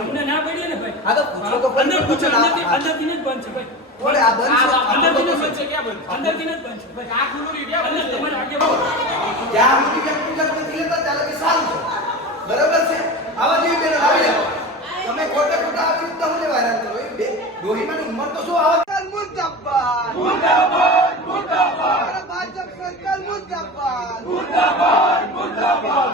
અમને ના પડીએ ને ભાઈ. હા તો પૂછો તો અંદર પૂછો, અંદરથી જ બંધ છે ભાઈ. બોલે આ બંધ છે. અંદરથી જ બંધ છે. ક્યાં બંધ? અંદરથી જ બંધ છે ભાઈ. આ ખુલ્લું રહ્યું ક્યાં બંધ છે? તમારે આગે જ્યાં સુધી વ્યક્તિગત નથી લેતા ત્યારે કે સારું છે. બરાબર છે. આવા જેવી બેનો લાવી જાઓ. તમે ખોટા આ ચિંતા હું વાયરલ કરો. એ બે ડોહીમાની ઉંમર તો શું આવે? મુર્દાબાદ મુર્દાબાદ મુર્દાબાદ. ભાજપ સરકાર મુર્દાબાદ મુર્દાબાદ મુર્દાબાદ.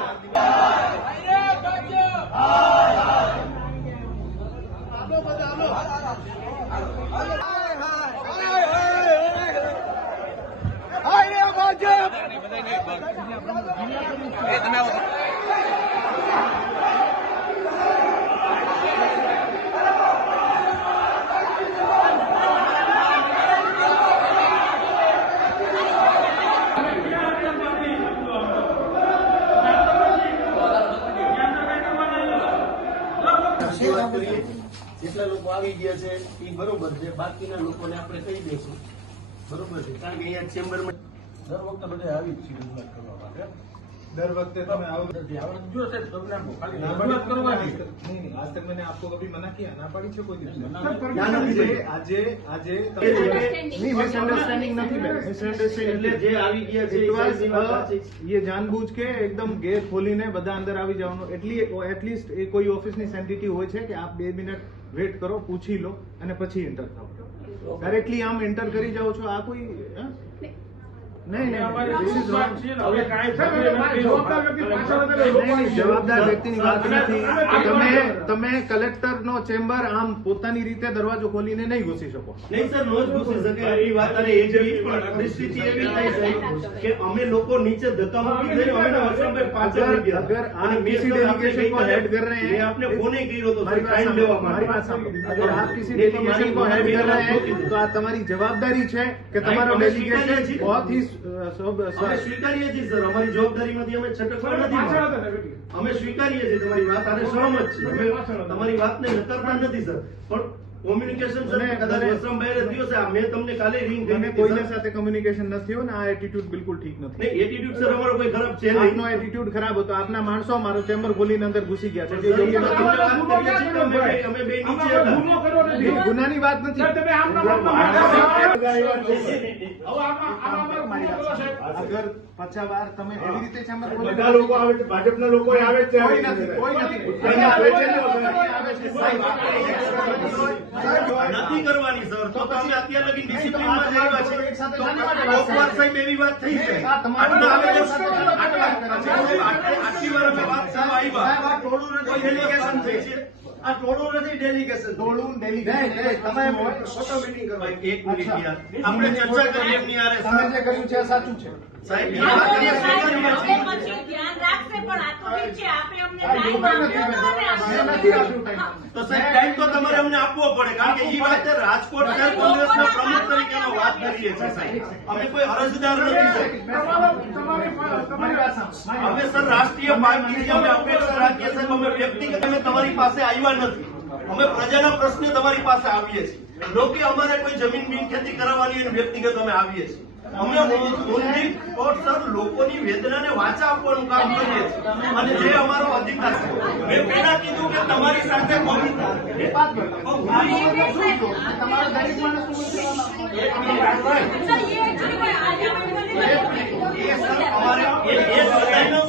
જેટલા લોકો આવી ગયા છે એ બરોબર છે, બાકીના લોકોને આપણે કહી દઈશું બરોબર છે, કારણ કે અહીંયા ચેમ્બરમાં દર વખતે બધા આવી જ છે રજૂઆત કરવા માટે. दर वक्त मैं जो से रजूआत करवानी नहीं आज तक मैंने आपको कभी मना किया ना पड़ी છે કોઈ દિવસ આજે मिसअंडरस्टैंडिंग નથી બેન, મિસઅન્ડરસ્ટેન્ડિંગ જે આવી ગયા છે ये जानबूझ के एकदम ગેટ ખોલીને બધા અંદર આવી જવાનું. એટલીસ્ટ એ કોઈ ઓફિસની સેન્સિટિવ હોય છે કે આપ 2 મિનિટ વેટ કરો, પૂછી લો અને પછી એન્ટર થાઓ. ડાયરેક્ટલી આમ એન્ટર કરી જાઓ છો આ કોઈ નહીં જવાબદાર વ્યક્તિની વાત નથી. તમે કલેક્ટરનો ચેમ્બર આમ પોતાની રીતે દરવાજો ખોલીને નહીં ઘૂસી શકો. નહીં સર, નો જ ઘૂસી શકે એવી વાત. અને એ જેવી પણ પરિસ્થિતિ એવી થઈ છે કે અમે લોકો નીચે ધક્કા મૂકી દઈએ. અમે વસંતભાઈ પાછળ अगर आप किसी डेलीगेशन को हेड कर रहे हैं, आपने फोन ही કર્યો तो टाइम लेवा हमारी बात साંભળો. अगर आप किसी डेलीगेशन को हेड कर रहे हैं तो આ તમારી જવાબદારી છે કે તમારો ડેલીગેશન बहुत ही અમે સ્વીકારીએ છીએ સર, અમારી જવાબદારીમાંથી અમે છટકવા નથી. અમે સ્વીકારીએ છીએ તમારી વાત અને સહમત છીએ. અમે તમારી વાતને નકારતા નથી સર, પણ કોમ્યુનિકેશન સર કદાચ વસંતભાઈ થયો છે. મેં તમને કાલે રિંગ કરી કોઈના સાથે કમ્યુનિકેશન નથી થયું ને આ એટીટ્યુડ બિલકુલ ઠીક નથી. નહીં, એટીટ્યુડ સર અમારો કોઈ ખરાબ છે નહીં. આપનો એટીટ્યુડ ખરાબ હતો. આપના માણસો મારો ચેમ્બર ખોલીને અંદર ઘૂસી ગયા છે જે યોગ્ય નથી. અમે બે નીચે હતા. ગુનાની વાત નથી. અગર 50 વાર તમે એવી રીતે ચેમ્બર ખોલી, બધા લોકો આવે છે, ભાજપના લોકો આવે છે. કોઈ નથી નથી કરવાની સર. તો પછી અત્યાર લગી ડિસિપ્લિનમાં જ આવ્યા છે. લોકવાર સાહેબ એવી વાત થઈ છે. આટલી વાર અમે વાત કરવા આવ્યા. કોઈ ડેલિગેશન થઈ છે. આ ટોળું નથી, ડેલિગેશન. ટોળું ડેલિગેશન તમે ફોટો મીટિંગ કરવા. એક મિનિટ યાર, આપણે ચર્ચા કરીએ એમની હારે. તમે જે કર્યું છે સાચું છે સાહેબ એ વાત અમે સ્વીકારીએ છીએ. તો સાહેબ ટાઈમ તો તમારે અમને આપવો પડે, કારણ કે એ વાત રાજકોટ શહેર કોંગ્રેસના પ્રમુખ તરીકેનો વાત કરીએ છીએ સાહેબ. અમે કોઈ અરજદાર નથી સાહેબ. અમે સર રાષ્ટ્રીય પાર્ટી અમે અપેક્ષા રાખીએ સાહેબ. અમે વ્યક્તિગત અમે તમારી પાસે આવ્યા નથી. અમે પ્રજાના પ્રશ્ને તમારી પાસે આવીએ છીએ. લોકો અમારે કોઈ જમીન બિન ખેતી કરાવવાની અને વ્યક્તિગત અમે આવીએ છીએ. અમે સર લોકોની વેદનાને વાચા આપવાનું કામ કરીએ છીએ અને જે અમારો અધિકાર છે. મેં પહેલા કીધું કે તમારી સાથે અમારે